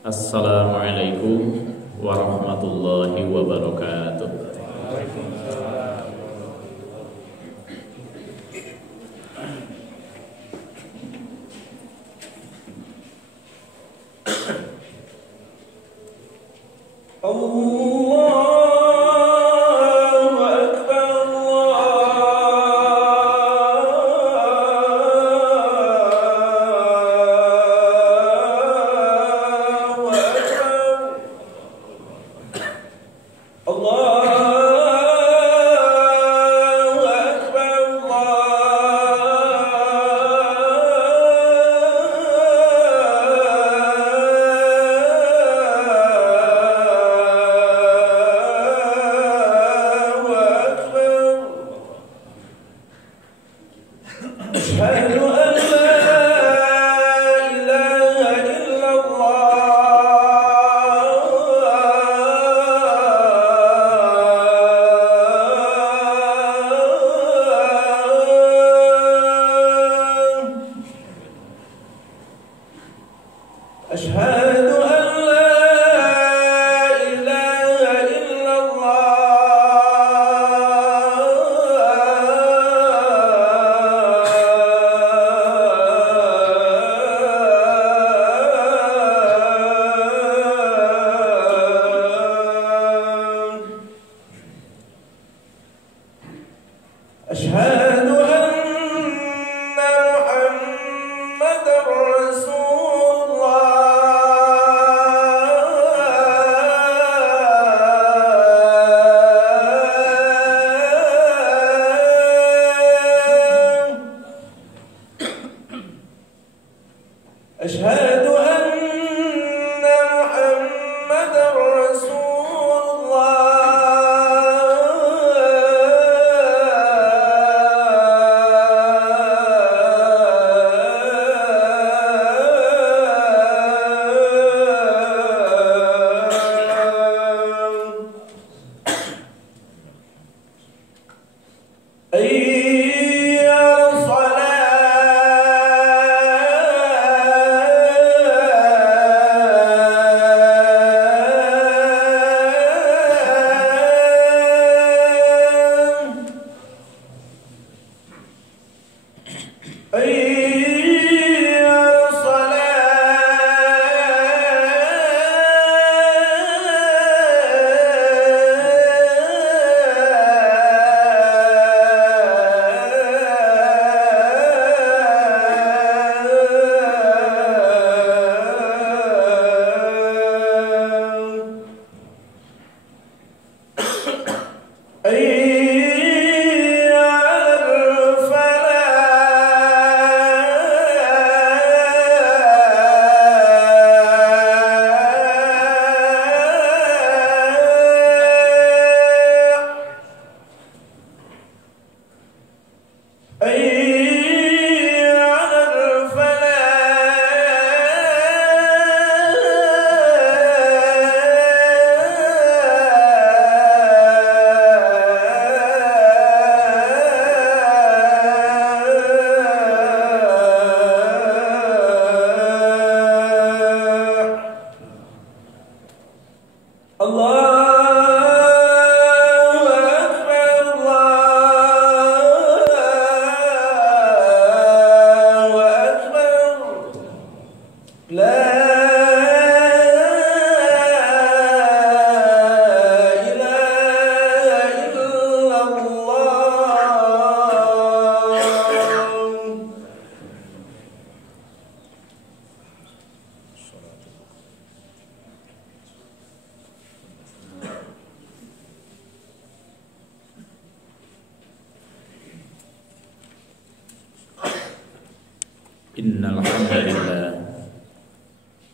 Assalamualaikum warahmatullahi wabarakatuh. Innal hamdalillah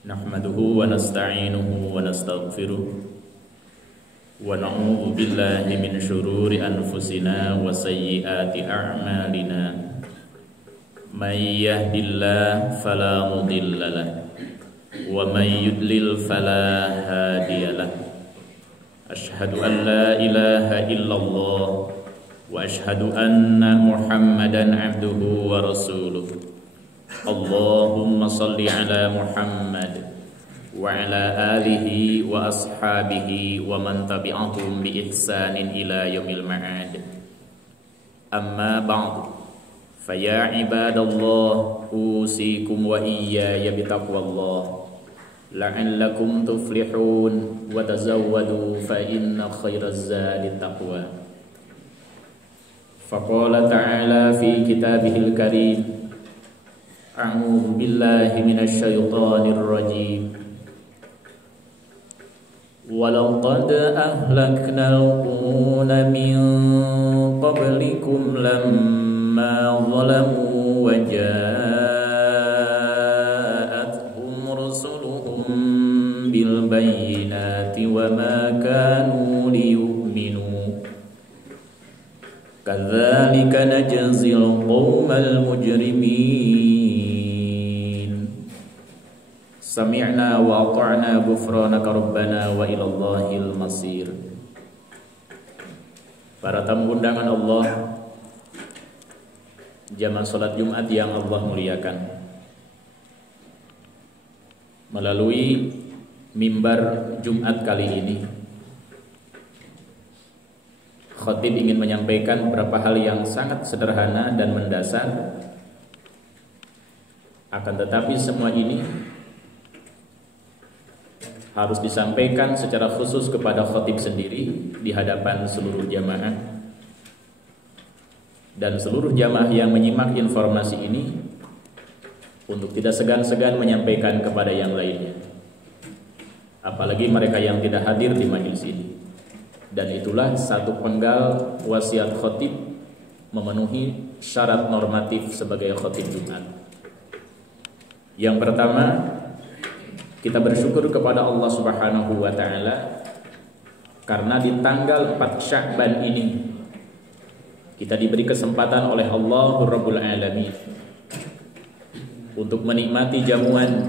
nahmaduhu wa nasta'inuhu wa nastaghfiruh wa na'udzu billahi min syururi anfusina wa sayyiati a'malina may yahdihillahu fala mudilla lahu wa may yudlil fala hadiya lahu asyhadu an la ilaha illallah wa asyhadu anna Muhammadan abduhu wa rasuluh. Allahumma salli ala Muhammad wa ala alihi wa ashabihi wa man tabi'ahum bi ihsanin ila yaumil ma'ad. Amma ba'du, faya ibadallah, usikum wa iyaya bitaqwallah la'allakum tuflihun, wa tazawwadu fa inna khairaz zadi taqwa. Faqala ta'ala fi kitabihil karim, a'udzu billahi minasy syaithanir rajim. وَلَقَدْ أَهْلَكْنَا الْقُرُونَ مِنْ قَبْلِكُمْ لَمَّا ظَلَمُوا وَجَاءَتْهُمْ رُسُلُهُم بِالْبَيِّنَاتِ وَمَا كَانُوا لِيُؤْمِنُوا كَذَلِكَ نَجْزِي الْقَوْمَ الْمُجْرِمِينَ. Sami'na wa ata'na ghufranaka rabbana wa ilallahil masir. Para tamu undangan Allah, jamaah salat Jumat yang Allah muliakan, melalui mimbar Jumat kali ini, khatib ingin menyampaikan beberapa hal yang sangat sederhana dan mendasar. Akan tetapi semua ini harus disampaikan secara khusus kepada khatib sendiri di hadapan seluruh jamaah, dan seluruh jamaah yang menyimak informasi ini untuk tidak segan-segan menyampaikan kepada yang lainnya, apalagi mereka yang tidak hadir di majelis ini. Dan itulah satu penggal wasiat khatib memenuhi syarat normatif sebagai khatib Jumat. Yang pertama, kita bersyukur kepada Allah Subhanahu wa taala karena di tanggal 4 Sya'ban ini kita diberi kesempatan oleh Allah Rabbul Alamin untuk menikmati jamuan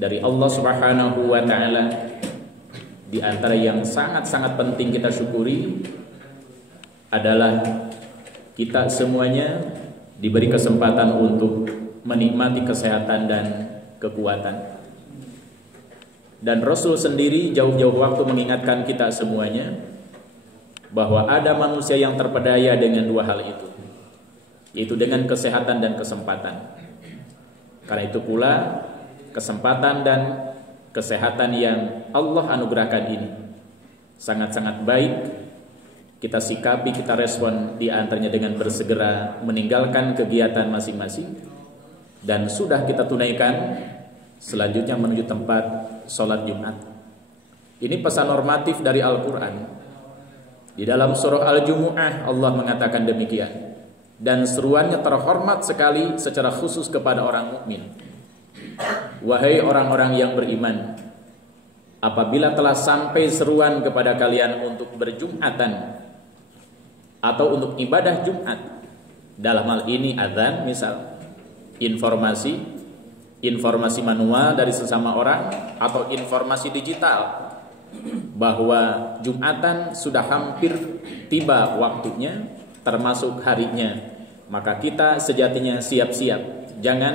dari Allah Subhanahu wa taala. Di antara yang sangat-sangat penting kita syukuri adalah kita semuanya diberi kesempatan untuk menikmati kesehatan dan kekuatan. Dan Rasul sendiri jauh-jauh waktu mengingatkan kita semuanya bahwa ada manusia yang terpedaya dengan dua hal itu, yaitu dengan kesehatan dan kesempatan. Karena itu pula kesempatan dan kesehatan yang Allah anugerahkan ini sangat-sangat baik kita sikapi, kita respon di antaranya dengan bersegera meninggalkan kegiatan masing-masing dan sudah kita tunaikan selanjutnya menuju tempat sholat Jumat. Ini pesan normatif dari Al-Quran. Di dalam surah Al-Jumu'ah Allah mengatakan demikian, dan seruannya terhormat sekali secara khusus kepada orang mukmin. Wahai orang-orang yang beriman, apabila telah sampai seruan kepada kalian untuk berjumatan atau untuk ibadah Jumat, dalam hal ini azan misal, informasi manual dari sesama orang atau informasi digital bahwa Jumatan sudah hampir tiba waktunya, termasuk harinya, maka kita sejatinya siap-siap. Jangan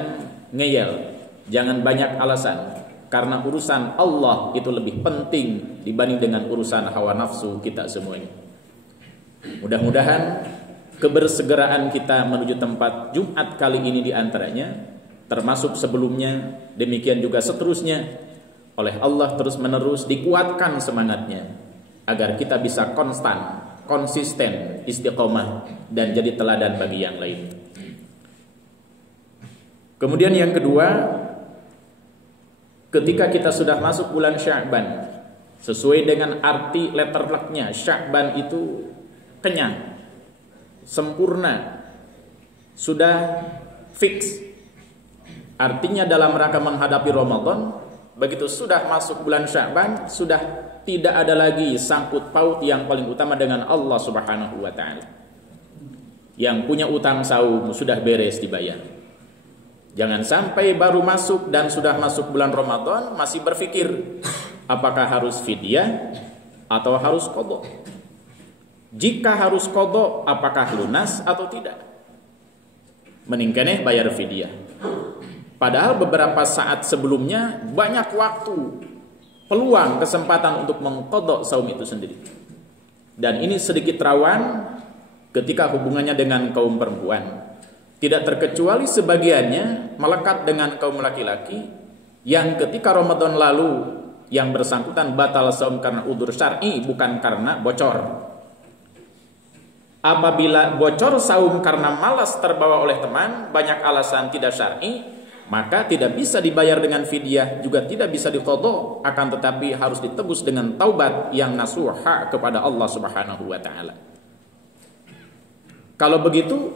ngeyel, jangan banyak alasan, karena urusan Allah itu lebih penting dibanding dengan urusan hawa nafsu kita semuanya. Mudah-mudahan kebersegeraan kita menuju tempat Jumat kali ini diantaranya, termasuk sebelumnya, demikian juga seterusnya, oleh Allah terus menerus dikuatkan semangatnya agar kita bisa konsisten, istiqomah, dan jadi teladan bagi yang lain. Kemudian yang kedua, ketika kita sudah masuk bulan Sya'ban, sesuai dengan arti letter luck-nya, Sya'ban itu kenyang, sempurna, sudah fix. Artinya dalam rangka menghadapi Ramadan, begitu sudah masuk bulan Sya'ban, sudah tidak ada lagi sangkut paut yang paling utama dengan Allah Subhanahu wa taala. Yang punya utang saum sudah beres dibayar. Jangan sampai baru masuk dan sudah masuk bulan Ramadan masih berpikir apakah harus fidyah atau harus qadha. Jika harus qadha, apakah lunas atau tidak? Mending keneh bayar fidyah. Padahal beberapa saat sebelumnya banyak waktu, peluang, kesempatan untuk mengqadha saum itu sendiri. Dan ini sedikit rawan ketika hubungannya dengan kaum perempuan. Tidak terkecuali sebagiannya melekat dengan kaum laki-laki yang ketika Ramadan lalu yang bersangkutan batal saum karena udzur syar'i, bukan karena bocor. Apabila bocor saum karena malas terbawa oleh teman, banyak alasan tidak syar'i, maka tidak bisa dibayar dengan fidyah, juga tidak bisa diqadha, akan tetapi harus ditebus dengan taubat yang nasuha kepada Allah Subhanahu wa taala. Kalau begitu,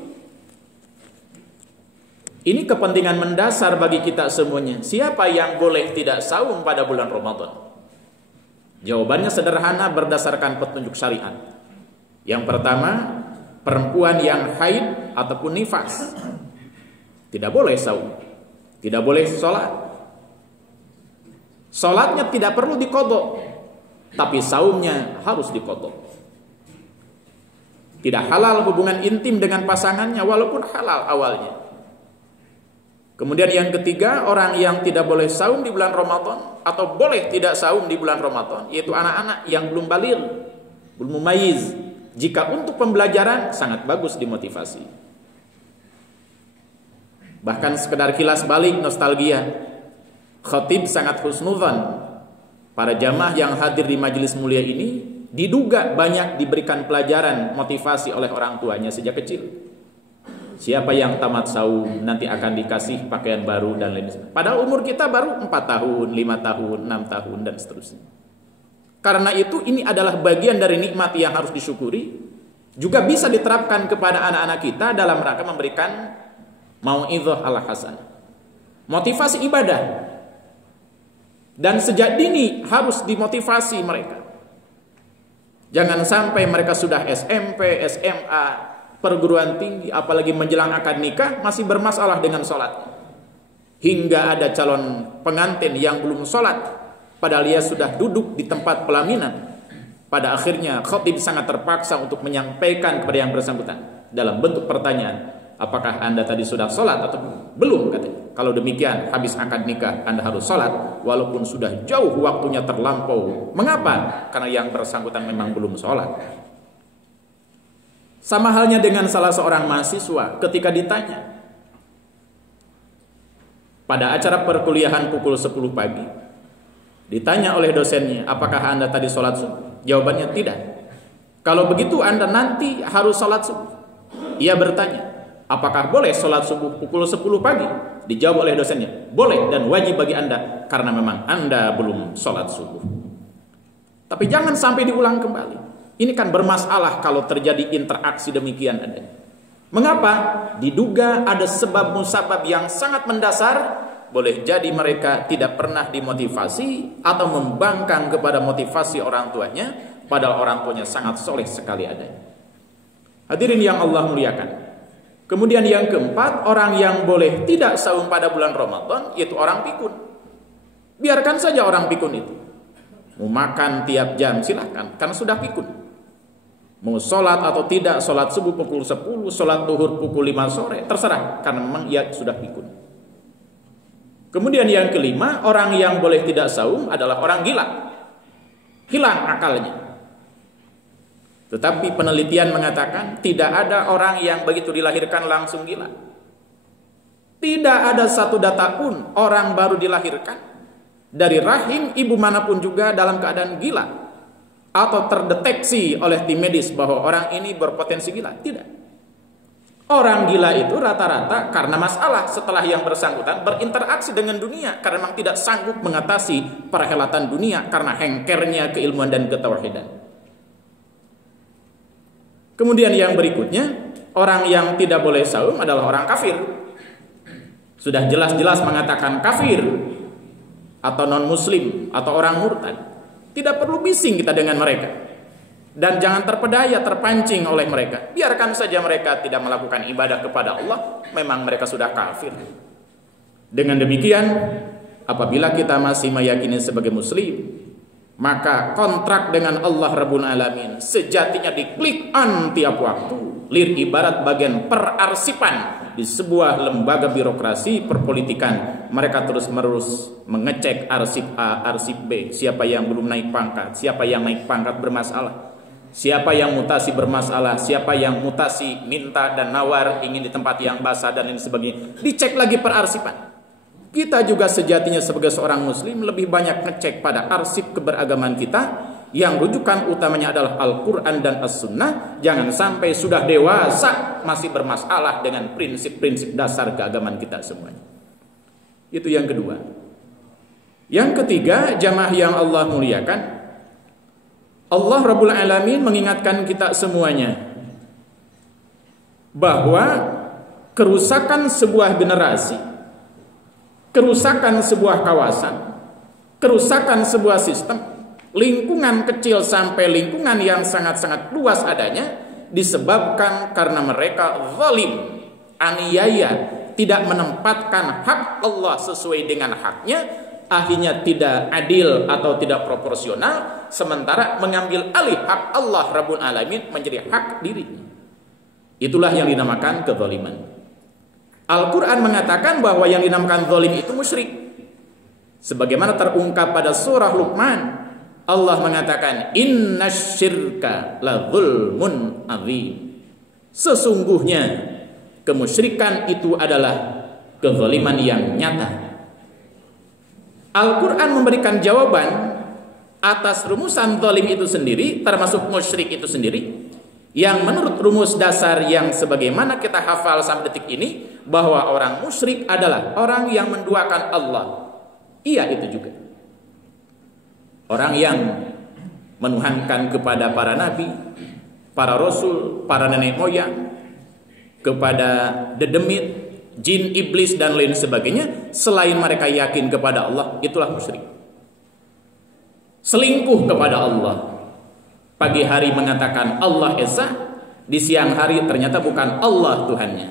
ini kepentingan mendasar bagi kita semuanya. Siapa yang boleh tidak saum pada bulan Ramadan? Jawabannya sederhana berdasarkan petunjuk syariat. Yang pertama, perempuan yang haid ataupun nifas tidak boleh saum, tidak boleh sholat. Sholatnya tidak perlu diqadha, tapi saumnya harus diqadha. Tidak halal hubungan intim dengan pasangannya walaupun halal awalnya. Kemudian yang ketiga, orang yang tidak boleh saum di bulan Ramadan atau boleh tidak saum di bulan Ramadan, yaitu anak-anak yang belum baligh, belum mumayyiz. Jika untuk pembelajaran sangat bagus dimotivasi. Bahkan sekedar kilas balik nostalgia, khatib sangat husnudzan para jamaah yang hadir di majelis mulia ini diduga banyak diberikan pelajaran motivasi oleh orang tuanya sejak kecil. Siapa yang tamat saum nanti akan dikasih pakaian baru dan lain sebagainya. Padahal umur kita baru 4 tahun, 5 tahun, 6 tahun dan seterusnya. Karena itu ini adalah bagian dari nikmat yang harus disyukuri. Juga bisa diterapkan kepada anak-anak kita dalam rangka memberikan mau'izah al-hasanah, motivasi ibadah. Dan sejak dini harus dimotivasi mereka. Jangan sampai mereka sudah SMP, SMA, perguruan tinggi, apalagi menjelang akad nikah masih bermasalah dengan sholat. Hingga ada calon pengantin yang belum sholat padahal dia sudah duduk di tempat pelaminan. Pada akhirnya khatib sangat terpaksa untuk menyampaikan kepada yang bersangkutan dalam bentuk pertanyaan, apakah anda tadi sudah sholat atau belum, katanya. Kalau demikian habis akad nikah anda harus sholat walaupun sudah jauh waktunya terlampau. Mengapa? Karena yang bersangkutan memang belum sholat. Sama halnya dengan salah seorang mahasiswa ketika ditanya pada acara perkuliahan pukul 10 pagi, ditanya oleh dosennya, apakah anda tadi sholat subuh? Jawabannya tidak. Kalau begitu anda nanti harus sholat subuh. Ia bertanya, apakah boleh sholat subuh pukul 10 pagi? Dijawab oleh dosennya, boleh dan wajib bagi anda karena memang anda belum sholat subuh. Tapi jangan sampai diulang kembali. Ini kan bermasalah kalau terjadi interaksi demikian adanya. Mengapa? Diduga ada sebab musabab yang sangat mendasar. Boleh jadi mereka tidak pernah dimotivasi atau membangkang kepada motivasi orang tuanya, padahal orang tuanya sangat soleh sekali adanya. Hadirin yang Allah muliakan. Kemudian yang keempat, orang yang boleh tidak saum pada bulan Ramadan yaitu orang pikun. Biarkan saja orang pikun itu. Mau makan tiap jam silahkan, karena sudah pikun. Mau sholat atau tidak, sholat subuh pukul 10, sholat duhur pukul 5 sore, terserah, karena memang ia sudah pikun. Kemudian yang kelima, orang yang boleh tidak saum adalah orang gila, hilang akalnya. Tetapi penelitian mengatakan tidak ada orang yang begitu dilahirkan langsung gila. Tidak ada satu data pun orang baru dilahirkan dari rahim ibu manapun juga dalam keadaan gila atau terdeteksi oleh tim medis bahwa orang ini berpotensi gila. Tidak. Orang gila itu rata-rata karena masalah setelah yang bersangkutan berinteraksi dengan dunia karena memang tidak sanggup mengatasi perhelatan dunia karena hengkernya keilmuan dan ketauhidan. Kemudian yang berikutnya, orang yang tidak boleh saum adalah orang kafir. Sudah jelas-jelas mengatakan kafir atau non-muslim atau orang murtad. Tidak perlu bising kita dengan mereka. Dan jangan terpedaya, terpancing oleh mereka. Biarkan saja mereka tidak melakukan ibadah kepada Allah. Memang mereka sudah kafir. Dengan demikian, apabila kita masih meyakini sebagai muslim, maka kontrak dengan Allah Rabbul Alamin sejatinya diklik on tiap waktu. formulir ibarat bagian perarsipan di sebuah lembaga birokrasi perpolitikan. Mereka terus-menerus mengecek arsip A, arsip B, siapa yang belum naik pangkat, siapa yang naik pangkat bermasalah, siapa yang mutasi bermasalah, siapa yang mutasi minta dan nawar ingin di tempat yang basah dan lain sebagainya. Dicek lagi perarsipan. Kita juga sejatinya sebagai seorang muslim lebih banyak ngecek pada arsip keberagaman kita yang rujukan utamanya adalah Al-Quran dan As-Sunnah. Jangan sampai sudah dewasa masih bermasalah dengan prinsip-prinsip dasar keagamaan kita semuanya. Itu yang kedua. Yang ketiga, jamaah yang Allah muliakan, Allah Rabbul Alamin mengingatkan kita semuanya bahwa kerusakan sebuah generasi, kerusakan sebuah kawasan, kerusakan sebuah sistem, lingkungan kecil sampai lingkungan yang sangat-sangat luas adanya, disebabkan karena mereka zalim, aniaya, tidak menempatkan hak Allah sesuai dengan haknya, akhirnya tidak adil atau tidak proporsional, sementara mengambil alih hak Allah Rabbul Alamin menjadi hak dirinya. Itulah yang dinamakan kezaliman. Al-Quran mengatakan bahwa yang dinamakan zalim itu musyrik. Sebagaimana terungkap pada surah Luqman, Allah mengatakan innasyirka la zulmun azim. Sesungguhnya kemusyrikan itu adalah kezaliman yang nyata. Al-Quran memberikan jawaban atas rumusan zalim itu sendiri, termasuk musyrik itu sendiri, yang menurut rumus dasar yang sebagaimana kita hafal sampai detik ini, bahwa orang musyrik adalah orang yang menduakan Allah. Iya, itu juga orang yang menuhankan kepada para nabi, para rasul, para nenek moyang, kepada dedemit, jin, iblis dan lain sebagainya, selain mereka yakin kepada Allah, itulah musyrik. Selingkuh kepada Allah, pagi hari mengatakan Allah Esa, di siang hari ternyata bukan Allah Tuhannya.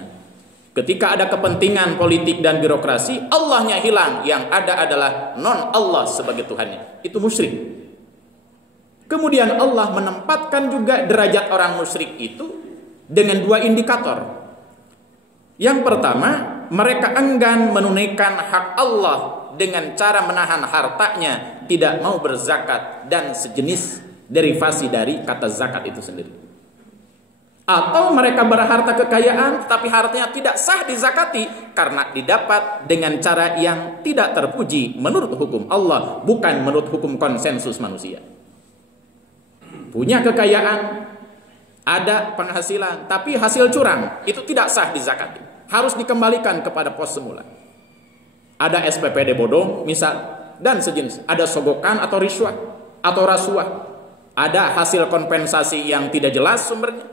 Ketika ada kepentingan politik dan birokrasi, Allahnya hilang, yang ada adalah non Allah sebagai Tuhannya. Itu musyrik. Kemudian Allah menempatkan juga derajat orang musyrik itu dengan dua indikator. Yang pertama, mereka enggan menunaikan hak Allah dengan cara menahan hartanya, tidak mau berzakat dan sejenis derivasi dari kata zakat itu sendiri. Atau mereka berharta kekayaan tapi hartanya tidak sah dizakati karena didapat dengan cara yang tidak terpuji menurut hukum Allah, bukan menurut hukum konsensus manusia. Punya kekayaan, ada penghasilan, tapi hasil curang, itu tidak sah dizakati, harus dikembalikan kepada pos semula. Ada SPPD bodong misal dan sejenis, ada sogokan atau riswah atau rasuah, ada hasil kompensasi yang tidak jelas sumbernya,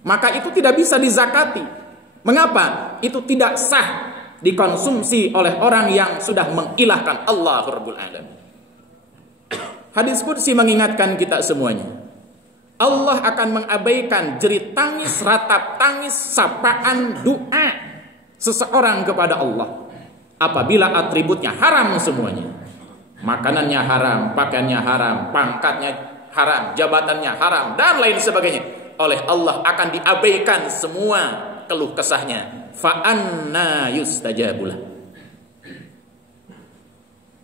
maka itu tidak bisa dizakati. Mengapa? Itu tidak sah dikonsumsi oleh orang yang sudah mengilahkan Allah Rabbul Alamin. Hadis qudsi mengingatkan kita semuanya, Allah akan mengabaikan jerit tangis, ratap tangis, sapaan, doa seseorang kepada Allah apabila atributnya haram semuanya. Makanannya haram, pakaiannya haram, pangkatnya haram, jabatannya haram, dan lain sebagainya. Oleh Allah akan diabaikan semua keluh kesahnya. Fa'anna yustajabulah.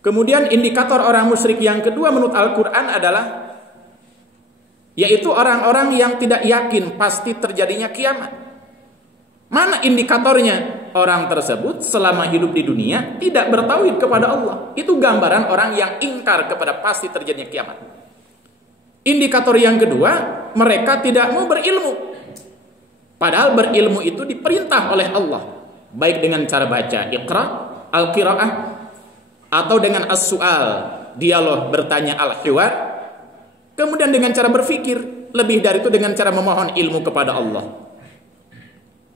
Kemudian indikator orang musyrik yang kedua menurut Al-Quran adalah, yaitu orang-orang yang tidak yakin pasti terjadinya kiamat. Mana indikatornya? Orang tersebut selama hidup di dunia tidak bertauhid kepada Allah. Itu gambaran orang yang ingkar kepada pasti terjadinya kiamat. Indikator yang kedua, mereka tidak mau berilmu. Padahal berilmu itu diperintah oleh Allah, baik dengan cara baca Iqra, Al-Qiraah, atau dengan as-su'al, dialog, bertanya, al-hiwar. Kemudian dengan cara berfikir, lebih dari itu dengan cara memohon ilmu kepada Allah.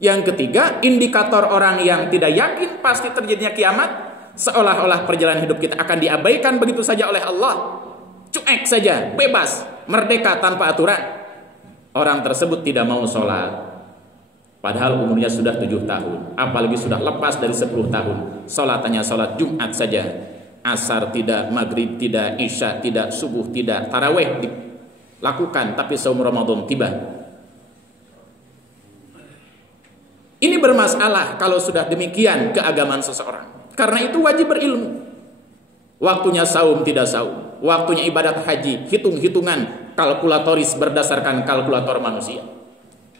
Yang ketiga, indikator orang yang tidak yakin pasti terjadinya kiamat, seolah-olah perjalanan hidup kita akan diabaikan begitu saja oleh Allah. Cuek saja, bebas, merdeka tanpa aturan. Orang tersebut tidak mau sholat, padahal umurnya sudah 7 tahun, apalagi sudah lepas dari 10 tahun. Sholatannya sholat Jumat saja, asar tidak, maghrib tidak, isya tidak, subuh tidak, taraweh dilakukan, tapi saum Ramadan tiba. Ini bermasalah kalau sudah demikian keagamaan seseorang. Karena itu wajib berilmu. Waktunya saum tidak saum, waktunya ibadat haji, hitung-hitungan kalkulatoris berdasarkan kalkulator manusia.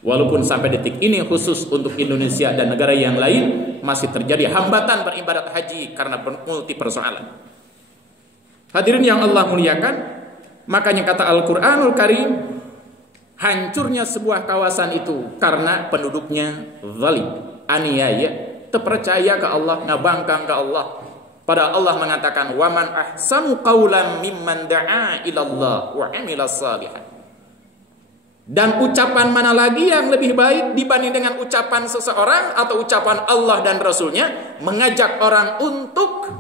Walaupun sampai detik ini khusus untuk Indonesia dan negara yang lain masih terjadi hambatan beribadat haji karena multi persoalan. Hadirin yang Allah muliakan, makanya kata Al-Qur'anul Karim, hancurnya sebuah kawasan itu karena penduduknya zalim, aniaya, terpercaya ke Allah, ngabangkang ke Allah. Padahal Allah mengatakan, "Waman ahsanu qawlan mimman da'a ila Allah wa 'amila shalihan." Dan ucapan mana lagi yang lebih baik dibanding dengan ucapan seseorang atau ucapan Allah dan Rasulnya mengajak orang untuk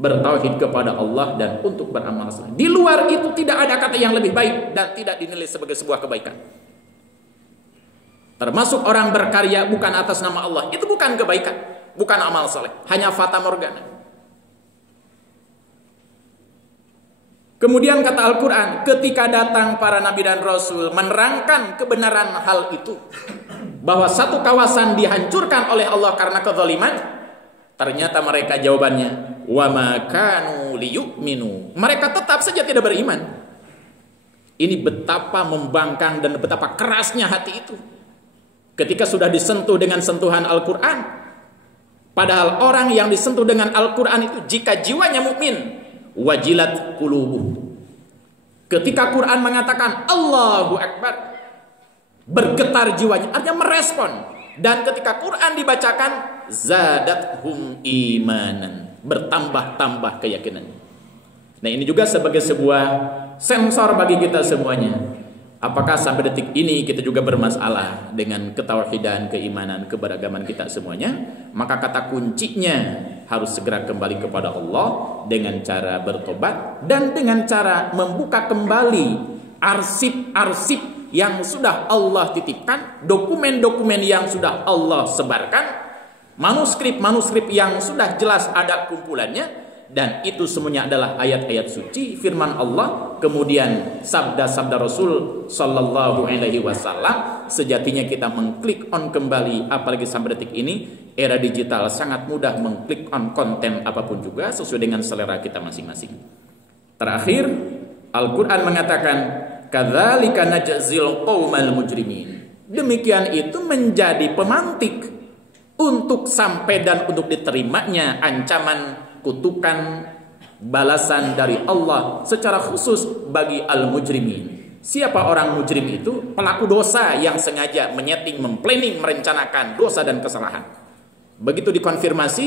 bertauhid kepada Allah dan untuk beramal saleh. Di luar itu tidak ada kata yang lebih baik dan tidak dinilai sebagai sebuah kebaikan. Termasuk orang berkarya bukan atas nama Allah, itu bukan kebaikan, bukan amal saleh, hanya fata morgana. Kemudian kata Al-Quran, ketika datang para nabi dan rasul menerangkan kebenaran hal itu, bahwa satu kawasan dihancurkan oleh Allah karena kezaliman, ternyata mereka jawabannya, wa ma kanu liyu'minu. Mereka tetap saja tidak beriman. Ini betapa membangkang dan betapa kerasnya hati itu. Ketika sudah disentuh dengan sentuhan Al-Quran, padahal orang yang disentuh dengan Al-Quran itu jika jiwanya mukmin, wajilat qulubuh. Ketika Quran mengatakan Allahu Akbar, bergetar jiwanya, artinya merespon. Dan ketika Quran dibacakan, zadathum imanan, bertambah-tambah keyakinan. Nah, ini juga sebagai sebuah sensor bagi kita semuanya. Apakah sampai detik ini kita juga bermasalah dengan ketauhidan, keimanan, keberagaman kita semuanya? Maka kata kuncinya harus segera kembali kepada Allah dengan cara bertobat dan dengan cara membuka kembali arsip-arsip yang sudah Allah titipkan, dokumen-dokumen yang sudah Allah sebarkan, manuskrip-manuskrip yang sudah jelas ada kumpulannya. Dan itu semuanya adalah ayat-ayat suci, firman Allah, kemudian sabda-sabda Rasul Sallallahu Alaihi Wasallam. Sejatinya kita mengklik on kembali, apalagi sampai detik ini era digital sangat mudah mengklik on konten apapun juga sesuai dengan selera kita masing-masing. Terakhir, Al-Quran mengatakan, kadzalika najzil qaumal mujrimin. Demikian itu menjadi pemantik untuk sampai dan untuk diterimanya ancaman, kutukan, balasan dari Allah secara khusus bagi al-mujrimin. Siapa orang mujrim itu? Pelaku dosa yang sengaja menyeting, memplanning, merencanakan dosa dan kesalahan. Begitu dikonfirmasi,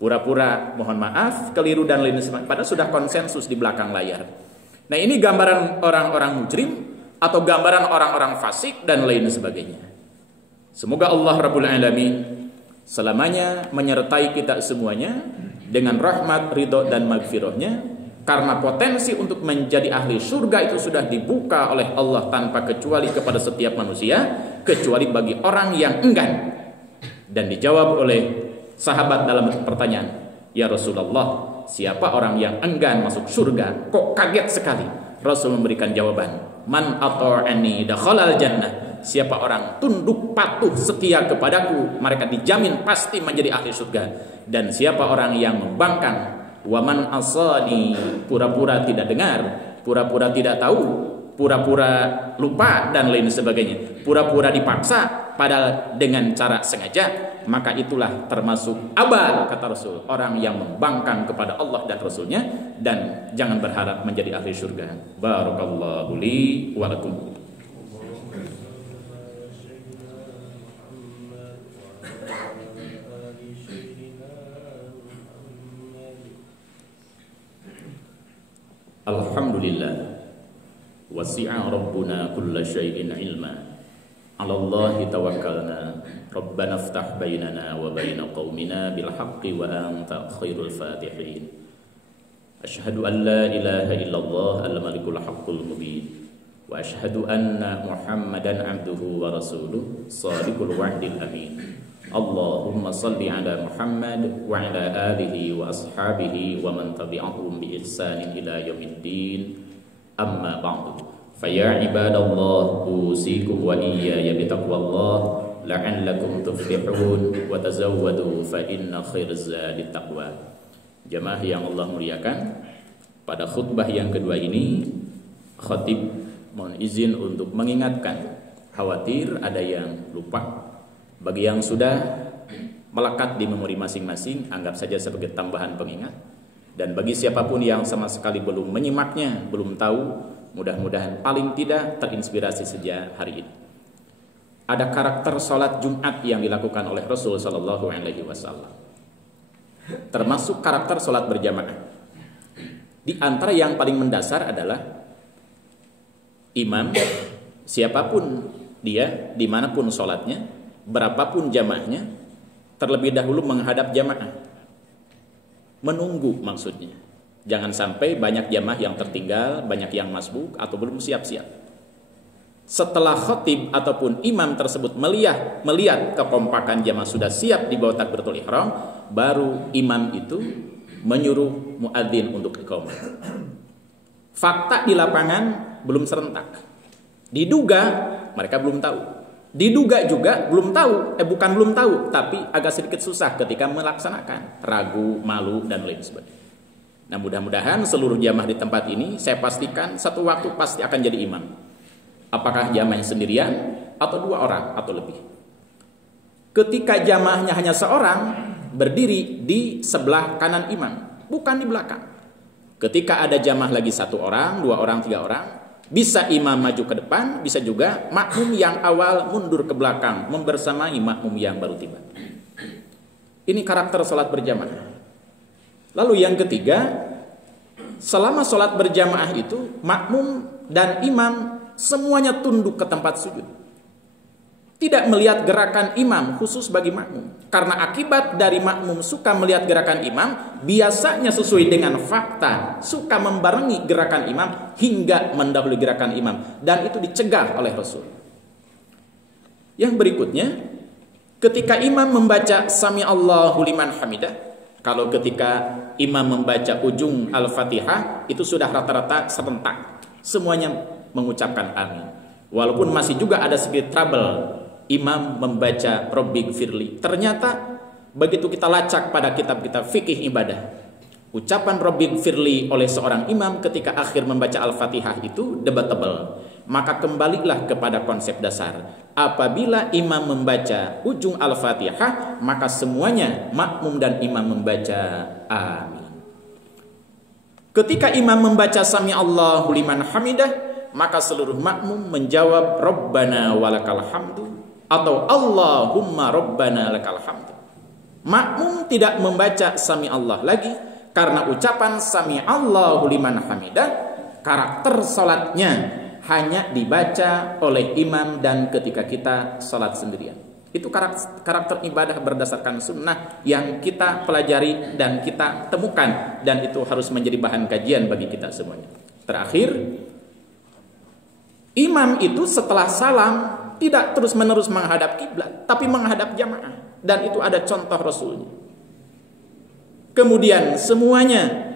pura-pura mohon maaf, keliru dan lain sebagainya. Padahal sudah konsensus di belakang layar. Nah, ini gambaran orang-orang mujrim atau gambaran orang-orang fasik dan lain sebagainya. Semoga Allah Rabbul Alamin selamanya menyertai kita semuanya dengan rahmat, ridho dan magfirahnya, karena potensi untuk menjadi ahli surga itu sudah dibuka oleh Allah tanpa kecuali kepada setiap manusia, kecuali bagi orang yang enggan. Dan dijawab oleh sahabat dalam pertanyaan, ya Rasulullah, siapa orang yang enggan masuk surga? Kok kaget sekali? Rasul memberikan jawaban, man ata'ani dakhalal jannah. Siapa orang tunduk patuh setia kepadaku, mereka dijamin pasti menjadi ahli surga. Dan siapa orang yang membangkang, waman asani, pura-pura tidak dengar, pura-pura tidak tahu, pura-pura lupa dan lain sebagainya, pura-pura dipaksa padahal dengan cara sengaja, maka itulah termasuk abad, kata Rasul, orang yang membangkang kepada Allah dan Rasulnya, dan jangan berharap menjadi ahli surga. Barakallahu li wa lakum. Alhamdulillah, wasi'a rabbuna kulla syai'in ilma, 'ala Allahi tawakkalna, rabbana iftah bainana wa baina qaumina bil haqqi wa anta khairul fatihin. Asyhadu an la ilaha illallah al-malikul haqqul mubin, wa asyhadu anna Muhammadan 'abduhu wa rasuluh shadiqul wa'dil amin. Allahumma salli ala Muhammad wa ala alihi wa ashabihi wa man tabi'ahum bi ihsanin ila yaumiddin. Amma ba'du. Fa ya ibadallah, usikum wa iyaya bi taqwallah. la'allakum tuflihun wa tazawwadu fa inna khairaz zadi taqwa. Jamaah yang Allah muliakan, pada khutbah yang kedua ini khatib mohon izin untuk mengingatkan, khawatir ada yang lupa. Bagi yang sudah melekat di memori masing-masing, anggap saja sebagai tambahan pengingat. Dan bagi siapapun yang sama sekali belum menyimaknya, belum tahu, mudah-mudahan paling tidak terinspirasi sejak hari ini. Ada karakter sholat Jumat yang dilakukan oleh Rasul Sallallahu Alaihi Wasallam, termasuk karakter sholat berjamaah. Di antara yang paling mendasar adalah imam, siapapun dia, dimanapun sholatnya, berapapun jamaahnya, terlebih dahulu menghadap jamaah, menunggu maksudnya. Jangan sampai banyak jamaah yang tertinggal, banyak yang masbuk atau belum siap-siap. Setelah khatib ataupun imam tersebut melihat kekompakan jamaah sudah siap di bawah takbiratul ihram, baru imam itu menyuruh muadzin untuk iqamah. Fakta di lapangan belum serentak. Diduga mereka belum tahu. Diduga juga belum tahu, bukan belum tahu, tapi agak sedikit susah ketika melaksanakan, ragu, malu dan lain sebagainya. Nah, mudah-mudahan seluruh jamaah di tempat ini saya pastikan satu waktu pasti akan jadi imam. Apakah jamaahnya sendirian atau dua orang atau lebih. Ketika jamaahnya hanya seorang, berdiri di sebelah kanan imam, bukan di belakang. Ketika ada jamaah lagi satu orang, dua orang, tiga orang, bisa imam maju ke depan, bisa juga makmum yang awal mundur ke belakang, membersamai makmum yang baru tiba. Ini karakter sholat berjamaah. Lalu yang ketiga, selama sholat berjamaah itu, makmum dan imam semuanya tunduk ke tempat sujud. Tidak melihat gerakan imam khusus bagi makmum. Karena akibat dari makmum suka melihat gerakan imam, biasanya sesuai dengan fakta, suka membarengi gerakan imam hingga mendahului gerakan imam. Dan itu dicegah oleh Rasul. Yang berikutnya, ketika imam membaca Sami Allahu liman hamidah, kalau ketika imam membaca ujung Al-Fatihah, itu sudah rata-rata serentak. Semuanya mengucapkan amin. Walaupun masih juga ada sedikit trouble, imam membaca Rabbi Gfirli. Ternyata begitu kita lacak pada kitab-kitab fikih ibadah, ucapan Rabbi Gfirli oleh seorang imam ketika akhir membaca Al-Fatihah itu debatable. Maka kembalilah kepada konsep dasar. Apabila imam membaca ujung Al-Fatihah, maka semuanya makmum dan imam membaca amin. Ketika imam membaca Sami Allahu liman hamidah, maka seluruh makmum menjawab Rabbana walakal hamdu atau Allahumma Rabbana lakal hamdu. Makmum tidak membaca Sami Allah lagi karena ucapan Sami Allahu liman hamidah karakter salatnya hanya dibaca oleh imam dan ketika kita salat sendirian. Itu karakter ibadah berdasarkan sunnah yang kita pelajari dan kita temukan, dan itu harus menjadi bahan kajian bagi kita semuanya. Terakhir, imam itu setelah salam tidak terus-menerus menghadap kiblat, tapi menghadap jamaah, dan itu ada contoh Rasulnya. Kemudian semuanya,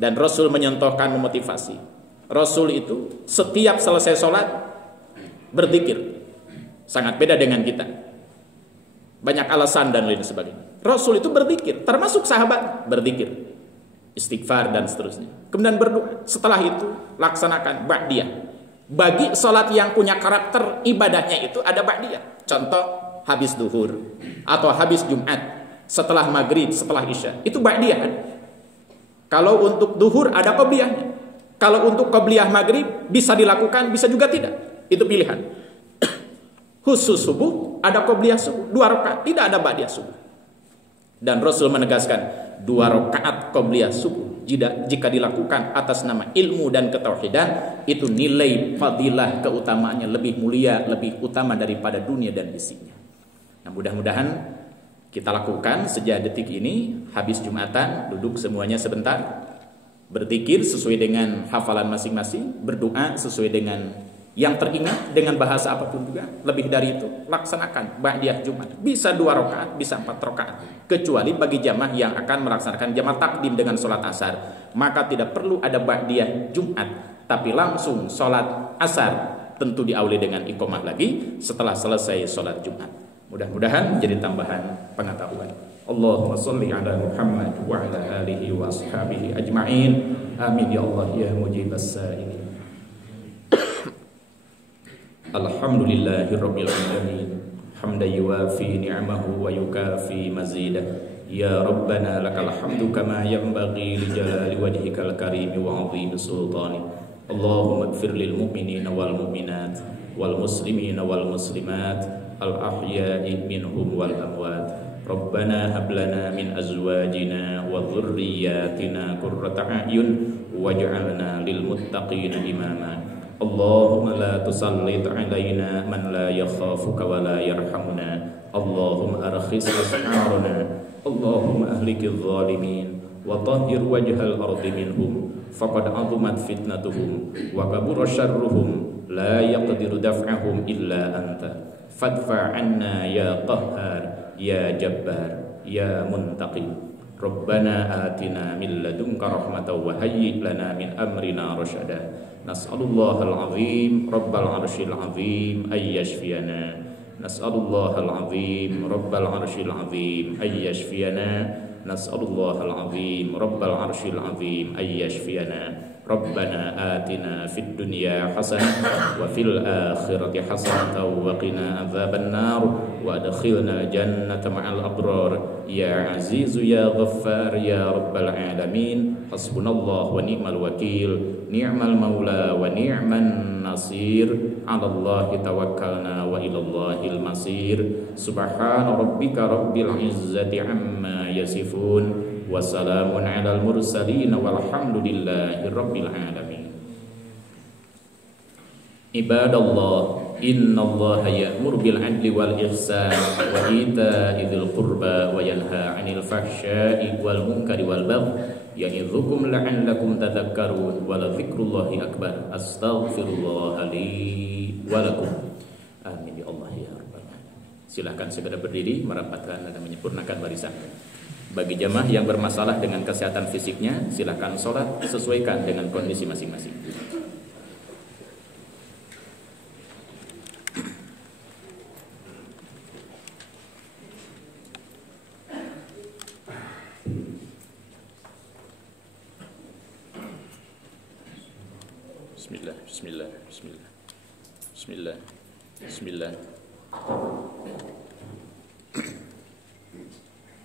dan Rasul menyontohkan, memotivasi. Rasul itu setiap selesai sholat berzikir. Sangat beda dengan kita. Banyak alasan dan lain sebagainya. Rasul itu berzikir, termasuk sahabat berzikir, istighfar dan seterusnya. Kemudian berdoa. Setelah itu laksanakan ba'diyah. Bagi sholat yang punya karakter ibadahnya itu ada ba'diyah. Contoh habis duhur atau habis Jumat, setelah maghrib, setelah isya, itu ba'diyah. Kalau untuk duhur ada qobliyahnya. Kalau untuk qobliyah maghrib bisa dilakukan, bisa juga tidak. Itu pilihan. Khusus subuh ada qobliyah subuh 2 rakaat, tidak ada ba'diyah subuh. Dan Rasul menegaskan 2 rakaat qobliyah subuh jika dilakukan atas nama ilmu dan ketauhidan, itu nilai fadilah keutamaannya lebih mulia, lebih utama daripada dunia dan isinya. Nah, mudah-mudahan kita lakukan sejak detik ini. Habis Jumatan duduk semuanya sebentar, berzikir sesuai dengan hafalan masing-masing, berdoa sesuai dengan yang teringat dengan bahasa apapun juga. Lebih dari itu laksanakan ba'diyah Jumat. Bisa 2 rakaat, bisa 4 rakaat. Kecuali bagi jamaah yang akan melaksanakan jamaah takdim dengan sholat asar, maka tidak perlu ada ba'diyah Jumat, tapi langsung sholat asar, tentu diawali dengan iqomah lagi setelah selesai sholat Jumat. Mudah-mudahan jadi tambahan pengetahuan. Allahumma sholli ala Muhammad wa ala alihi wa ashabihi ajma'in. Amin ya Allah ya mujibas sa'ilin. Alhamdulillahirabbil alamin. Hamdan yuwafi ni'amahu wa yukafi mazidah. Ya Rabbana lakal hamdu kama yanbaghi li jalali wajhikal karim wa 'azimi sultani. Allahumma ighfir lil mu'minina wal mu'minat wal muslimina wal muslimat al ahya'i minhum wal amwat. Rabbana hab lana min azwajina wa dhurriyyatina qurrata a'yun waj'alna lil muttaqina imama. Allahumma la tusallit 'alaina man la yakhafuka wa la yarhamuna. Allahumma arkhis as'arana. Allahumma ahlikidh zalimin wa tahhir wajhal ardi minhum faqad 'azumat fitnatuhum wa kabura syarruhum la yaqdiru daf'ahum illa anta fadfa' 'anna ya qahhar ya jabbar ya muntaqim. Rabbana atina min ladunka rahmatan wa hayyi' lana min amrina rasyada. Nas'alullahal 'azim rabbal 'arsyil 'azim ay yashfiyana. Nas'alullahal 'azim rabbal 'arsyil 'azim ay yashfiyana. Nas'alullahal 'azim rabbal 'arsyil 'azim ay yashfiyana. Rabbana atina fid dunya hasanah wa fil akhirati hasanah wa qina adzabannar wa adkhilna jannata ma'al abrar ya azizu ya ghaffar ya rabbal alamin. Hasbunallahu wa ni'mal wakil, ni'mal maula wa ni'man nasir. 'Alallahi tawakkalna wa ilallahil masir. Subhana rabbika rabbil izzati amma yasifun. Wassalamun alal mursalin walhamdulillahi rabbil alamin. Ibadallah, innallaha ya'muru bil 'adli wal ihsan wa ita'i dzil qurba wa yanha 'anil fahsya'i wal munkari wal baghi ya'idzukum la'allakum tadhakkarun. Wa la dzikrullahi akbar. Astaghfirullah li wa lakum. Amin ya Allah ya rabbal alamin. Silakan segera berdiri merapatkan dan menyempurnakan barisan. Bagi jamaah yang bermasalah dengan kesehatan fisiknya, silakan sholat sesuaikan dengan kondisi masing-masing. Bismillah, bismillah, bismillah, bismillah, bismillah.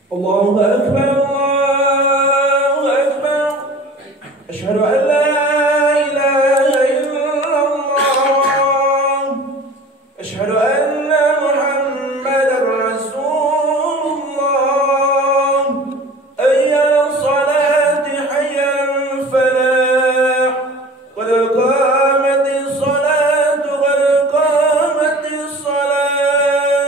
Allahu Akbar, Allahu Akbar. Asyhadu an la ilaha illallah. Asyhadu anna Muhammadar Rasulullah. Hayya 'alas salati, hayya 'alal falah.